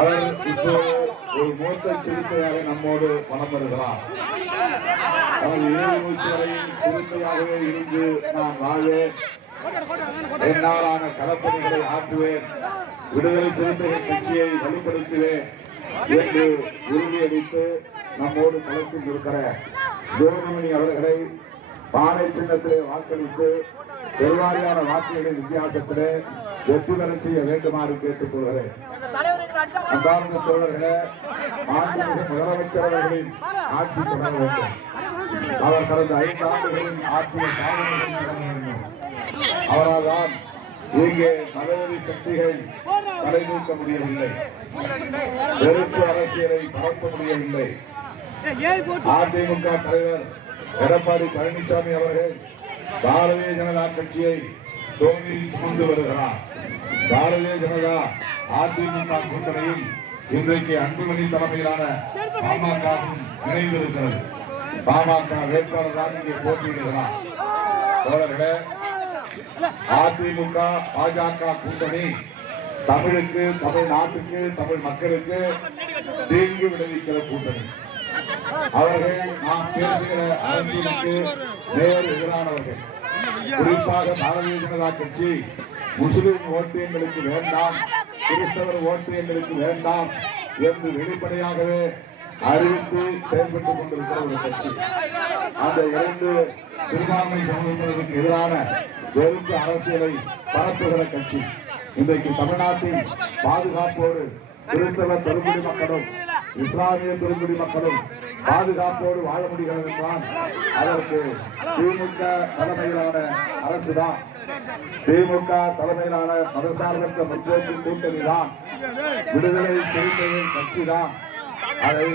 அவர் இப்போ ஒரு மூத்த சிறுத்தையாக நம்மோடு பணம் வருகிறார். அவர் 7 மூச்சு வரையும் சிறுத்தையாகவே இருந்து நான் வாழ்வேன், என்னாலான களப்பணிகளை ஆற்றுவேன், விடுதலை சிறுத்தைகள் கட்சியை வலுப்படுத்துவேன் என்று உறுதியளித்து நம்மோடு களத்தில் இருக்கிற ஜோதிமணி அவர்களை பானை சின்னத்திலே வாக்களித்து பெருவாரியான வாக்குகளின் வித்தியாசத்திலே வெற்றி பெற செய்ய வேண்டுமாறு கேட்டுக் கொள்கிறேன். அன்பார்ந்த தோழர்களே, மாண்புமிகு முதலமைச்சர் அவர்களின் ஆட்சி தொடர வேண்டும். அவர் கடந்த 5 ஆண்டுகளின் ஆட்சியை சாதனைகள் தொடர வேண்டும். அவரால் தான் இங்கே மதவெறி சக்திகள் தலை நீக்க முடியவில்லை, வெறுப்பு அரசியலை பரப்ப முடியவில்லை. அதிமுக தலைவர் எடப்பாடி பழனிசாமி அவர்கள் பாரதிய ஜனதா கட்சியை தோல்வியில் சுமந்து வருகிறார். பாரதிய ஜனதா அதிமுக கூட்டணியில் இன்றைக்கு அன்புமணி தலைமையிலான பாமகவும் இணைந்திருக்கிறது. பாமக வேட்பாளர் தான் இங்கே போட்டியிடுகிறார். தோழர்களே, அதிமுக பாஜக கூட்டணி தமிழுக்கு, தமிழ்நாட்டுக்கு, தமிழ் மக்களுக்கு தீங்கு விளைவிக்கிற கூட்டணி. அவர்கள் நாம் பேசுகிற அரசியலுக்கு நேர் எதிரானவர்கள். குறிப்பாக பாரதிய ஜனதா கட்சி முஸ்லிம் ஓட்டு எங்களுக்கு வேண்டாம், கிறிஸ்தவர் ஓட்டு எங்களுக்கு வேண்டாம் என்று வெளிப்படையாகவே அறிவித்து செயல்பட்டுக் கொண்டிருக்கிற ஒரு கட்சி. அந்த 2 சிறுபான்மை சமூகத்தினருக்கு எதிரான வெறுப்பு அரசியலை பரப்புகிற கட்சி. இன்றைக்கு தமிழ்நாட்டின் பாதுகாப்போடு கிறிஸ்தவ பெருங்குடி மக்களும் இஸ்லாமிய பெருங்குடி மக்களும் பாதுகாப்போடு வாழ முடிகிறது என்றால் அதற்கு திமுக தலைமையிலான அரசுதான், திமுக தலைமையிலான மதசார்பற்ற முற்போக்கு கூட்டணி தான், விடுதலை சிறுத்தைகள் கட்சி தான். அதை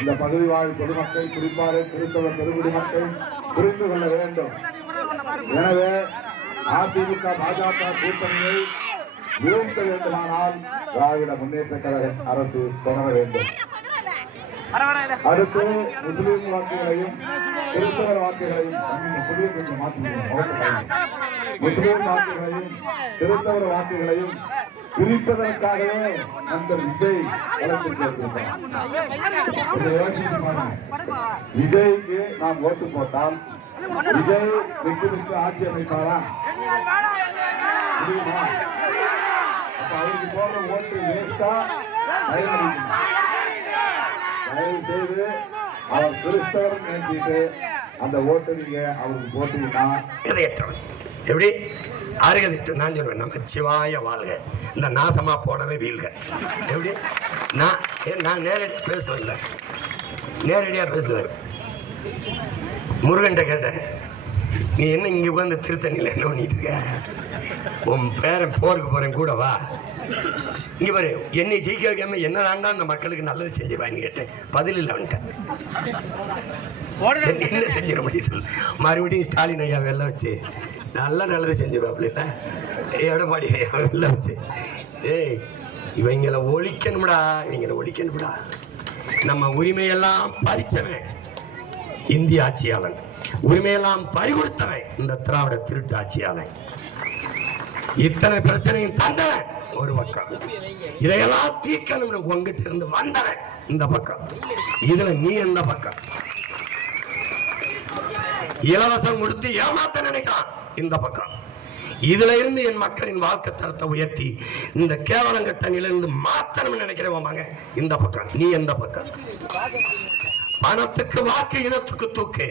இந்த பகுதி வாழ் பொதுமக்கள், குறிப்பாக கிறிஸ்தவ பெருங்குடி மக்கள் புரிந்து கொள்ள வேண்டும். எனவே அதிமுக பாஜக கூட்டணியை வீழ்த்த வேண்டுமானால் திராவிட முன்னேற்ற கழக அரசு தொடர வேண்டும். அடுத்து முஸ்லிம் வாக்குகளையும் கிறிஸ்தவர் வாக்குகளையும் முஸ்லிம் வாக்குகளையும் கிறிஸ்தவர் வாக்குகளையும் பிரிப்பதற்காகவே அந்த விஜய் விஜய்க்கு நாம் ஓட்டு போட்டால் விஜய் விட்டு ஆட்சி அமைப்பாரா? அவருக்கு போடுற ஓட்டு வேஸ்டா? தயவு செய்து அவர் கிறிஸ்தவர் நினைச்சிட்டு அந்த ஓட்டு நீங்க அவருக்கு போட்டீங்கன்னா எப்படி அருகதை நான் சொல்லுவேன், நம்ம சிவாய வாழ்க, இந்த நாசமா போனவே வீழ்க. எப்படி நான் நேரடியாக பேசுவேன்ல, நேரடியாக பேசுவேன். முருகன்ட்ட கேட்டேன், நீ என்ன இங்கே உட்காந்து திருத்தணியில் என்ன பண்ணிட்டு இருக்க? உன் பேரன் போருக்கு போறேன் கூட வா, இங்கே பாரு, என்னை ஜெயிக்க வைக்காம என்ன தாண்டா அந்த மக்களுக்கு நல்லது செஞ்சிருவான்னு கேட்டேன். பதில் இல்லை அவன்கிட்ட. என்ன செஞ்சிட முடியுது? மறுபடியும் ஸ்டாலின் ஐயா வெளில வச்சு நல்லது செஞ்சிருவாப்புல இல்லை, எடப்பாடி ஐயா வெளில வச்சு, ஏய் இவங்களை ஒழிக்கணும்டா, இவங்களை ஒழிக்கணும்டா. நம்ம உரிமையெல்லாம் பறிச்சவன் இந்திய ஆட்சியாளன், உரிமையெல்லாம் பறிகொடுத்தவன் இந்த திராவிட திருட்டு ஆட்சியாளன். இத்தனை பிரச்சனையும் தந்தவன் ஒரு பக்கம், இதையெல்லாம் தீர்க்கணும் உங்ககிட்ட இருந்து வந்தவன் இந்த பக்கம். இதுல நீ எந்த பக்கம்? இலவசம் கொடுத்து ஏமாத்த நினைக்கிறான் இந்த பக்கம். இதுல இருந்து என் மக்களின் வாழ்க்கை தரத்தை உயர்த்தி இந்த கேவலங்கட்ட நிலையிலிருந்து மாத்தணும் நினைக்கிறவங்க இந்த பக்கம். நீ எந்த பக்கம்? பணத்துக்கு வாக்கு, இனத்துக்கு தூக்கு,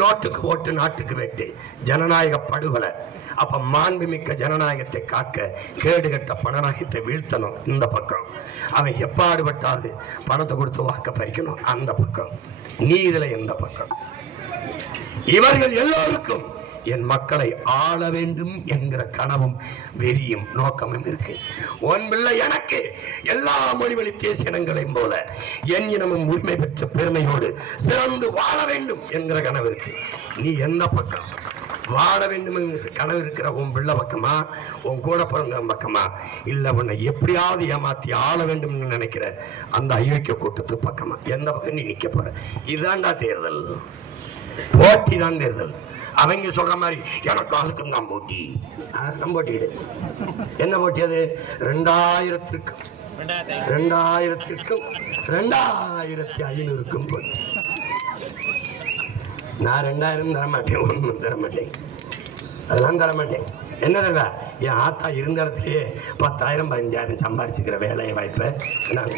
நோட்டுக்கு ஓட்டு, நாட்டுக்கு வெட்டு, ஜனநாயக படுகொலை. அப்ப மாண்புமிக்க ஜனநாயகத்தை காக்க கேடுகட்ட பணநாயகத்தை வீழ்த்தணும் இந்த பக்கம். அவன் எப்பாடுபட்டாது பணத்தை கொடுத்து வாக்க பறிக்கணும் அந்த பக்கம். நீ இதுல எந்த பக்கம்? இவர்கள் எல்லோருக்கும் என் மக்களை ஆள வேண்டும் என்கிற கனவும் வெறியும் நோக்கமும் இருக்கு. உன் பிள்ளை எனக்கு எல்லா மொழிவழி தேசிய இனங்களையும் போல என் இனமும் உரிமை பெற்ற பெருமையோடு சிறந்து வாழ வேண்டும் என்கிற கனவு இருக்கு. நீ எந்த பக்கம்? வாழ வேண்டும் என்கிற கனவு இருக்கிற உன் பிள்ளை பக்கமா, உன் கூட பிறந்த பக்கமா, இல்ல உன்னை எப்படியாவது ஏமாத்தி ஆள வேண்டும் நினைக்கிற அந்த அயோக்கிய கூட்டத்து பக்கமா? எந்த பக்கம் நீ நிக்க போற? இதுதான்டா தேர்தல், போட்டி தான் தேர்தல். அவங்க சொல்ற மாதிரி எனக்கு அதுக்கும் தான் போட்டி, போட்டிடு. என்ன போட்டி அது? 2000க்கு 2000க்கும் 2500க்கும் போட்டு நான் 2000 தரமாட்டேன், ஒன்றும் தரமாட்டேன், அதெல்லாம் தரமாட்டேன். என்ன தருவா? என் ஆத்தா இருந்த இடத்துலயே 10,000 15,000 சம்பாரிச்சுக்கிற வேலையை வாய்ப்பை நான்